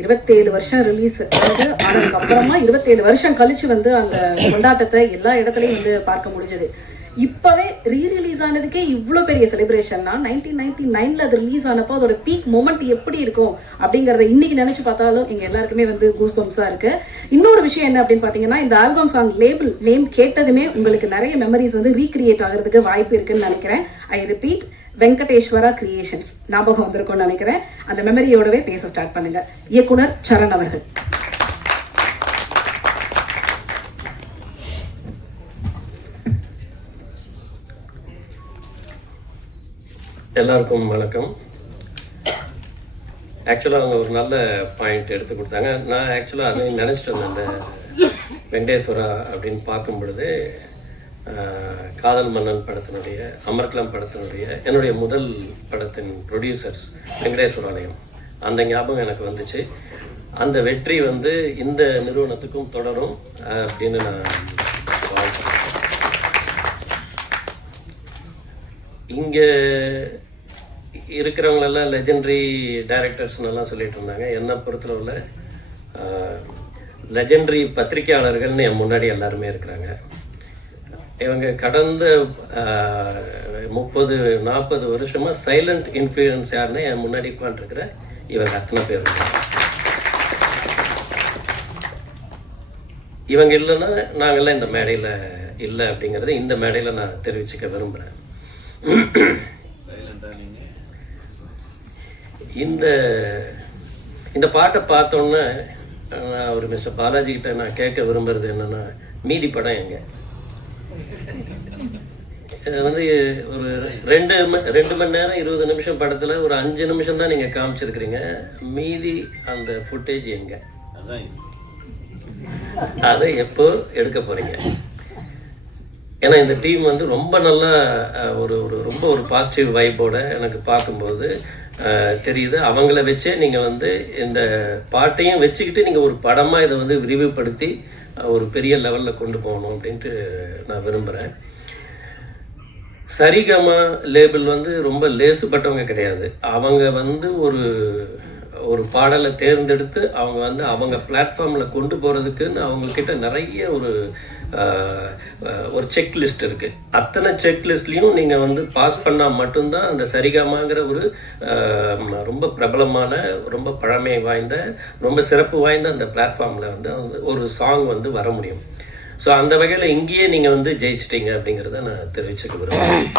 27 வருஷம் ரிலீஸ் ஆனதுக்கு அப்புறமா 27 வருஷம் கழிச்சு வந்து அந்த கொண்டாட்டத்தை எல்லா இடத்துலையும் வந்து பார்க்க முடிஞ்சது. இப்பவே ரீரிலீஸ் ஆனதுக்கே இவ்வளோ பெரிய செலிப்ரேஷன்னா 1999ல அது ரிலீஸ் ஆனப்போ அதோட பீக் மொமெண்ட் எப்படி இருக்கும் அப்படிங்கறத இன்னைக்கு நினைச்சு பார்த்தாலும் எங்க எல்லாருக்குமே வந்து கூஸ் பம்ப்ஸா இருக்கு. இன்னொரு விஷயம் என்ன அப்படின்னு பாத்தீங்கன்னா, இந்த ஆல்பம் சாங் லேபிள் நேம் கேட்டதுமே உங்களுக்கு நிறைய மெமரிஸ் வந்து ரீக்ரியேட் ஆகிறதுக்கு வாய்ப்பு இருக்குன்னு நினைக்கிறேன். ஐ ரிப்பீட், வெங்கடேஸ்வரா கிரியேஷன்ஸ் ஞாபகம் வந்திருக்கும்னு நினைக்கிறேன். அந்த மெமரியோடவே பேச ஸ்டார்ட் பண்ணுங்க. இயக்குனர் சரண் அவர்கள். எல்லாருக்கும் வணக்கம். ஆக்சுவலாக அவங்க ஒரு நல்ல பாயிண்ட் எடுத்து கொடுத்தாங்க. நான் ஆக்சுவலாக அதை நினச்சிட்டு இருந்தேன். அந்த வெங்கடேஸ்வரா அப்படின்னு பார்க்கும் பொழுது காதல் மன்னன் படத்தினுடைய, அமர்கலம் படத்தினுடைய என்னுடைய முதல் படத்தின் ப்ரொடியூசர்ஸ் வெங்கடேஸ்வராலயம், அந்த ஞாபகம் எனக்கு வந்துச்சு. அந்த வெற்றி வந்து இந்த நிறுவனத்துக்கும் தொடரும் அப்படின்னு நான் வாழ்த்துறேன். இங்கே இருக்கிறவங்களெல்லாம் லெஜெண்டரி டைரக்டர்ஸ்னெல்லாம் சொல்லிட்டு இருந்தாங்க. என்னை பொறுத்தளவில் லெஜெண்டரி பத்திரிகையாளர்கள்னு என் முன்னாடி எல்லாருமே இருக்கிறாங்க. இவங்க கடந்த 30-40 வருஷமாக சைலண்ட் இன்ஃப்ளூயன்ஸ் யாருன்னு என் முன்னாடி உட்காந்துருக்கிற இவங்க அத்தனை பேர் இருக்காங்க. இவங்க இல்லைன்னா நாங்கள்லாம் இந்த மேடையில் இல்லை அப்படிங்கிறத இந்த மேடையில் நான் தெரிவிச்சுக்க விரும்புகிறேன். இந்த பாட்டை பார்த்தோன்னே நான் ஒரு மிஸ்டர் பாலாஜி கிட்ட நான் கேட்க விரும்புறது என்னன்னா, மீதி படம் எங்க? வந்து ஒரு 2 மணி நேரம் 20 நிமிஷம் படத்துல ஒரு 5 நிமிஷம் தான் நீங்க காமிச்சிருக்கிறீங்க. மீதி அந்த ஃபுட்டேஜ் எங்க? அதை எப்போ எடுக்க போறீங்க? ஏன்னா இந்த டீம் வந்து ரொம்ப நல்லா ரொம்ப ஒரு பாசிட்டிவ் வைப்போட எனக்கு பார்க்கும்போது தெரியுது. அவங்கள வச்சே நீங்கள் வந்து இந்த பாட்டையும் வச்சுக்கிட்டு நீங்கள் ஒரு படமாக இதை வந்து விரிவுபடுத்தி ஒரு பெரிய லெவலில் கொண்டு போகணும் அப்படின்ட்டு நான் விரும்புகிறேன். சரிகமா லேபிள் வந்து ரொம்ப லேசுப்பட்டவங்க கிடையாது. அவங்க வந்து ஒரு பாடலை தேர்ந்தெடுத்து அவங்க வந்து அவங்க பிளாட்ஃபார்மில் கொண்டு போகிறதுக்குன்னு அவங்கக்கிட்ட நிறைய ஒரு செக் லிஸ்ட் இருக்குது. அத்தனை செக் லிஸ்ட்லேயும் நீங்கள் வந்து பாஸ் பண்ணால் மட்டும்தான் அந்த சரிகமாங்கிற ஒரு ரொம்ப பிரபலமான, ரொம்ப பழமை வாய்ந்த, ரொம்ப சிறப்பு வாய்ந்த அந்த பிளாட்ஃபார்மில் வந்து ஒரு சாங் வந்து வர முடியும். ஸோ அந்த வகையில் இங்கேயே நீங்கள் வந்து ஜெயிச்சிட்டீங்க அப்படிங்கிறத நான் தெரிவிச்சுக்க விரும்புகிறேன்.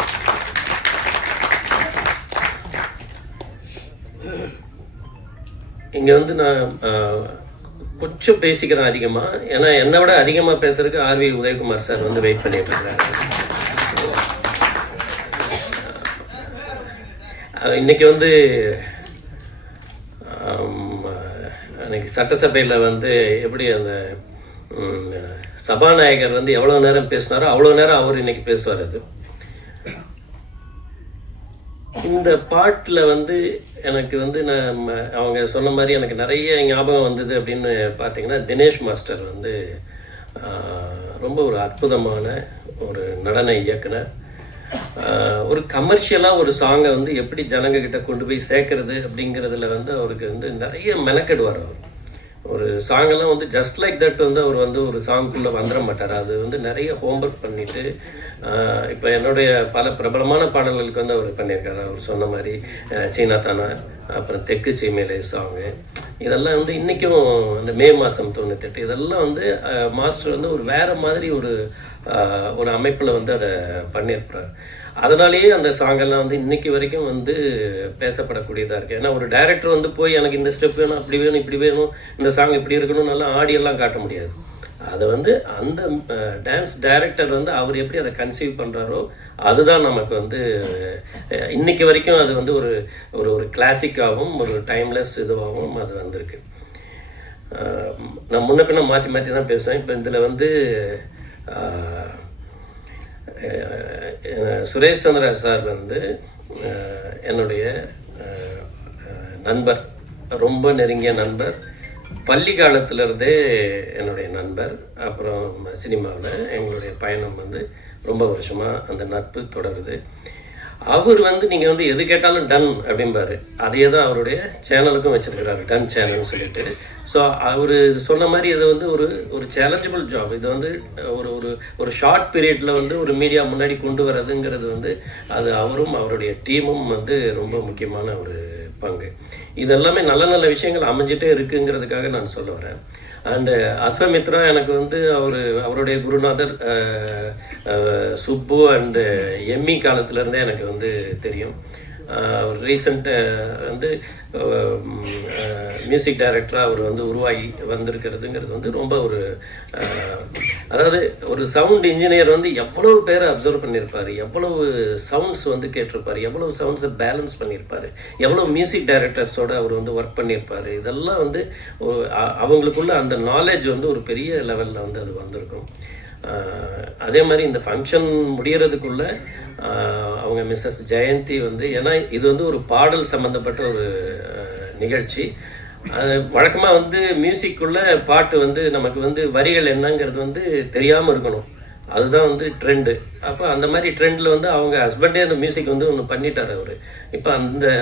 இங்கே வந்து நான் கொஞ்சம் பேசிக்கிறேன் அதிகமாக. ஏன்னா என்னை விட அதிகமாக பேசுறதுக்கு ஆர்வி உதயகுமார் சார் வந்து வெயிட் பண்ணிட்டு இருக்கிறாங்க. இன்னைக்கு வந்து அன்னைக்கு சட்டசபையில் வந்து எப்படி அந்த சபாநாயகர் வந்து எவ்வளோ நேரம் பேசினாரோ அவ்வளோ நேரம் அவர் இன்னைக்கு பேசுவார். அது இந்த பாட்டில் வந்து எனக்கு வந்து அவங்க சொன்ன மாதிரி எனக்கு நிறைய ஞாபகம் வந்தது அப்படின்னு பார்த்தீங்கன்னா, தினேஷ் மாஸ்டர் வந்து ரொம்ப ஒரு அற்புதமான ஒரு நடன இயக்குனர். ஒரு கமர்ஷியலாக ஒரு சாங்கை வந்து எப்படி ஜனங்க கிட்ட கொண்டு போய் சேர்க்கறது அப்படிங்கிறதுல வந்து அவருக்கு வந்து நிறைய மெனக்கெடுவார். அவர் ஒரு சாங்கெல்லாம் வந்து ஜஸ்ட் லைக் தட் வந்து அவர் வந்து ஒரு சாங்குக்குள்ளே வந்துட மாட்டார். அது வந்து நிறைய ஹோம்ஒர்க் பண்ணிட்டு இப்போ என்னுடைய பல பிரபலமான பாடல்களுக்கு வந்து அவர் பண்ணியிருக்காரு. அவர் சொன்ன மாதிரி சீனா தானா, அப்புறம் தெற்கு சீமையிலே சாங்கு, இதெல்லாம் வந்து இன்றைக்கும் அந்த மே மாதம் 98 இதெல்லாம் வந்து மாஸ்டர் வந்து ஒரு வேறு மாதிரி ஒரு அமைப்பில் வந்து அதை பண்ணியிருப்பார். அதனாலேயே அந்த சாங்கெல்லாம் வந்து இன்னைக்கு வரைக்கும் வந்து பேசப்படக்கூடியதாக இருக்குது. ஏன்னா ஒரு டைரக்டர் வந்து போய் எனக்கு இந்த ஸ்டெப் வேணும், அப்படி வேணும், இப்படி வேணும், இந்த சாங் இப்படி இருக்கணும், நல்லா ஆடியெல்லாம் காட்ட முடியாது. அதை வந்து அந்த டான்ஸ் டைரக்டர் வந்து அவர் எப்படி அதை கன்சீவ் பண்ணுறாரோ அதுதான் நமக்கு வந்து இன்னைக்கு வரைக்கும் அது வந்து ஒரு கிளாசிக்காகவும் ஒரு டைம்லெஸ் இதுவாகவும் அது வந்திருக்கு. நான் முன்ன பின்ன மாற்றி மாற்றி தான் பேசுவேன். இப்போ இதில் வந்து சுரேஷ் சந்திரா சார் வந்து என்னுடைய நண்பர், ரொம்ப நெருங்கிய நண்பர், பள்ளி காலத்திலிருந்தே என்னுடைய நண்பர். அப்புறம் சினிமாவில் எங்களுடைய பயணம் வந்து ரொம்ப வருஷமாக அந்த நட்பு தொடருது. அவர் வந்து நீங்கள் வந்து எது கேட்டாலும் டன் அப்படிம்பாரு. அதே தான் அவருடைய சேனலுக்கும் வச்சிருக்கிறாரு, டன் சேனல்னு சொல்லிட்டு. ஸோ அவர் சொன்ன மாதிரி இது வந்து ஒரு சேலஞ்சபிள் ஜாப். இது வந்து ஒரு ஷார்ட் பீரியடில் வந்து ஒரு மீடியா முன்னாடி கொண்டு வர்றதுங்கிறது வந்து அது அவரும் அவருடைய டீமும் வந்து ரொம்ப முக்கியமான ஒரு பங்கு. இதெல்லாமே நல்ல நல்ல விஷயங்கள் அமைஞ்சிட்டே இருக்குங்கிறதுக்காக நான் சொல்ல வரேன். அண்டு அஸ்வமித்ரா எனக்கு வந்து அவருடைய குருநாதர் சுப்பு அண்டு எம்மி காலத்துலேருந்தே எனக்கு வந்து தெரியும். அவர் ரீசெண்ட் வந்து மியூசிக் டைரக்டராக அவர் வந்து உருவாகி வந்திருக்கிறதுங்கிறது வந்து ரொம்ப அதாவது ஒரு சவுண்ட் இன்ஜினியர் வந்து எவ்வளவு பேரை அப்சர்வ் பண்ணியிருப்பார், எவ்வளவு சவுண்ட்ஸ் வந்து கேட்டிருப்பார், எவ்வளவு சவுண்ட்ஸை பேலன்ஸ் பண்ணியிருப்பார், எவ்வளவு மியூசிக் டைரக்டர்ஸோட அவர் வந்து ஒர்க் பண்ணியிருப்பார். இதெல்லாம் வந்து அவங்களுக்குள்ள அந்த நாலேஜ் வந்து ஒரு பெரிய லெவலில் வந்து அது வந்திருக்கும். அதே மாதிரி இந்த ஃபங்க்ஷன் முடிகிறதுக்குள்ள அவங்க மிஸ்ஸஸ் ஜெயந்தி வந்து, ஏன்னா இது வந்து ஒரு பாடல் சம்மந்தப்பட்ட ஒரு நிகழ்ச்சி. அது வழக்கமாக வந்து மியூசிக்குள்ள பாட்டு வந்து நமக்கு வந்து வரிகள் என்னங்கிறது வந்து தெரியாமல் இருக்கணும், அதுதான் வந்து ட்ரெண்டு. அப்போ அந்த மாதிரி ட்ரெண்டில் வந்து அவங்க ஹஸ்பண்டே அந்த மியூசிக் வந்து ஒன்று பண்ணிட்டார் அவர். இப்போ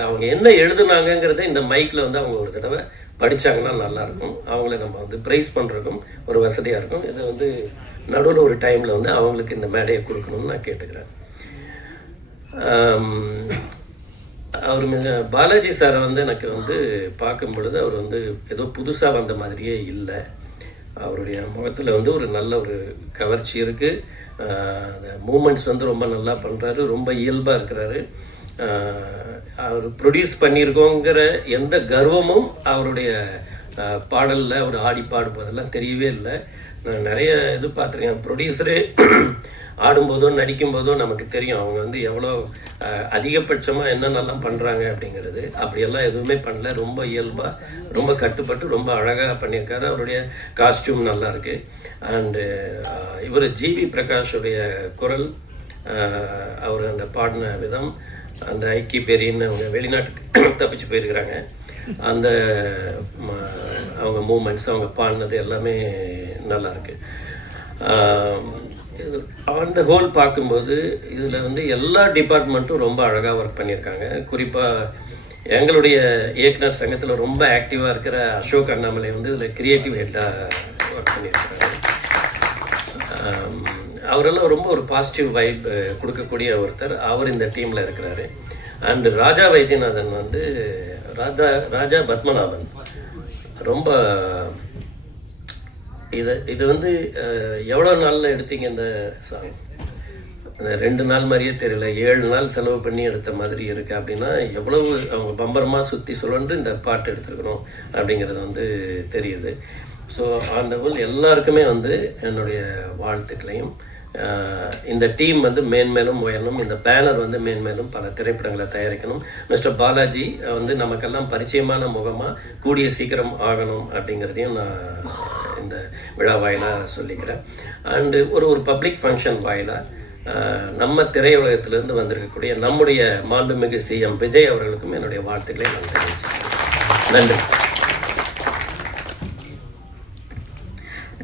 அவங்க என்ன எழுதுனாங்கங்கிறத இந்த மைக்கில் வந்து அவங்க ஒரு தடவை படித்தாங்கன்னா நல்லாயிருக்கும். அவங்கள நம்ம வந்து ப்ரைஸ் பண்ணுறதுக்கும் ஒரு வசதியாக இருக்கும். இதை வந்து நடுவில் ஒரு டைமில் வந்து அவங்களுக்கு இந்த மேடையை கொடுக்கணும்னு நான் கேட்டுக்கிறேன். அவர் பாலாஜி சாரை வந்து எனக்கு வந்து பார்க்கும் பொழுது அவர் வந்து ஏதோ புதுசாக வந்த மாதிரியே இல்லை. அவருடைய முகத்தில் வந்து ஒரு நல்ல ஒரு கவர்ச்சி இருக்குது. அந்த மூமெண்ட்ஸ் வந்து ரொம்ப நல்லா பண்ணுறாரு, ரொம்ப இயல்பாக இருக்கிறாரு. அவர் ப்ரொடியூஸ் பண்ணியிருக்கோங்கிற எந்த கர்வமும் அவருடைய பாடலில் அவர் ஆடி பாடும்போதெல்லாம் தெரியவே இல்லை. நான் நிறைய இது பார்த்துருக்கேன், ப்ரொடியூசரே ஆடும்போதோ நடிக்கும்போதோ நமக்கு தெரியும் அவங்க வந்து எவ்வளோ அதிகபட்சமாக என்னென்னலாம் பண்ணுறாங்க அப்படிங்கிறது. அப்படியெல்லாம் எதுவுமே பண்ணல, ரொம்ப இயல்பாக ரொம்ப கட்டுப்பட்டு ரொம்ப அழகாக பண்ணியிருக்காரு. அவருடைய காஸ்டியூம் நல்லா இருக்கு. அண்டு இவர் ஜிவி பிரகாஷுடைய குரல், அவர் அந்த பாடின விதம், அந்த ஐக்கி பெரியன்னு அவங்க வெளிநாட்டுக்கு தப்பிச்சு போயிருக்கிறாங்க, அந்த அவங்க மூமெண்ட்ஸ் அவங்க பாடினது எல்லாமே நல்லா இருக்கு. அந்த ஹோல் பார்க்கும்போது இதில் வந்து எல்லா டிபார்ட்மெண்ட்டும் ரொம்ப அழகாக ஒர்க் பண்ணியிருக்காங்க. குறிப்பாக எங்களுடைய இயக்குனர் சங்கத்தில் ரொம்ப ஆக்டிவாக இருக்கிற அசோக் அண்ணாமலை வந்து இதில் கிரியேட்டிவ் ஹெட்டாக ஒர்க் பண்ணியிருக்காங்க. அவரெல்லாம் ரொம்ப ஒரு பாசிட்டிவ் வைப் கொடுக்கக்கூடிய ஒருத்தர், அவர் இந்த டீமில் இருக்கிறாரு. அண்டு ராஜா வைத்தியநாதன் வந்து ராஜா பத்மநாபன் ரொம்ப இது வந்து எவ்வளோ நாளில் எடுத்தீங்க இந்த சாங்? 2 நாள் மாதிரியே தெரியல, 7 நாள் செலவு பண்ணி எடுத்த மாதிரி இருக்குது. அப்படின்னா எவ்வளவு அவங்க பம்பரமாக சுற்றி சுழன்று இந்த பாட்டு எடுத்துருக்கணும் அப்படிங்கிறது வந்து தெரியுது. ஸோ அந்த எல்லாருக்குமே வந்து என்னுடைய வாழ்த்துக்களையும், இந்த டீம் வந்து மேன்மேலும் உயரணும், இந்த பேனர் வந்து மேன்மேலும் பல திரைப்படங்களை தயாரிக்கணும். மிஸ்டர் பாலாஜி வந்து நமக்கெல்லாம் பரிச்சயமான முகமாக கூடிய சீக்கிரம் ஆகணும் அப்படிங்கிறதையும் நான் இந்த விழா வாயிலாக சொல்லிக்கிறேன். அண்டு ஒரு பப்ளிக் ஃபங்க்ஷன் வாயிலாக நம்ம திரையுலகத்திலிருந்து வந்திருக்கக்கூடிய நம்முடைய மாண்புமிகு சிஎம் விஜய் அவர்களுக்கும் என்னுடைய வாழ்த்துக்களை நான் தெரிவிச்சுக்கிறேன். நன்றி.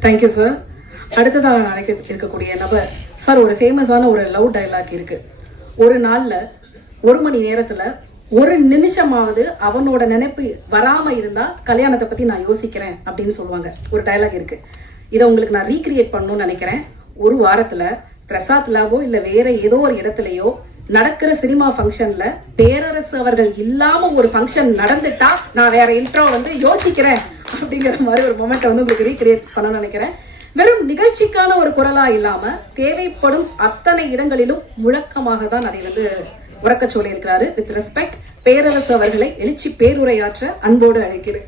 Thank you sir. அடுத்ததாக நாளைக்கு இருக்கக்கூடிய நபர் சார், ஒரு ஃபேமஸான ஒரு லவ் டைலாக் இருக்கு. ஒரு நாள்ல 1 மணி நேரத்துல 1 நிமிஷமாவது அவனோட நினைப்பு வராம இருந்தா கல்யாணத்தை பத்தி நான் யோசிக்கிறேன் அப்படின்னு சொல்லுவாங்க. ஒரு டைலாக் இருக்கு. இதை உங்களுக்கு நான் ரீக்ரியேட் பண்ணணும்னு நினைக்கிறேன். ஒரு வாரத்துல பிரசாத்லாவோ இல்ல வேற ஏதோ ஒரு இடத்துலயோ நடக்கிற சினிமா ஃபங்க்ஷன்ல பேரரசு அவர்கள் இல்லாம ஒரு ஃபங்க்ஷன் நடந்துட்டா நான் வேற இன்ட்ரோ வந்து யோசிக்கிறேன் அப்படிங்கிற மாதிரி ஒரு மொமெண்ட்டை வந்து உங்களுக்கு ரீக்ரியேட் பண்ணணும்னு நினைக்கிறேன். வெறும் நிகழ்ச்சிக்கான ஒரு குரலா இல்லாம தேவைப்படும் அத்தனை இடங்களிலும் முழக்கமாக தான் அதை வந்து உறக்க சொல்லி இருக்கிறாரு. வித் ரெஸ்பெக்ட், பேரரசு அவர்களை எழுச்சி பேருரையாற்ற அன்போடு அழைக்கிறேன்.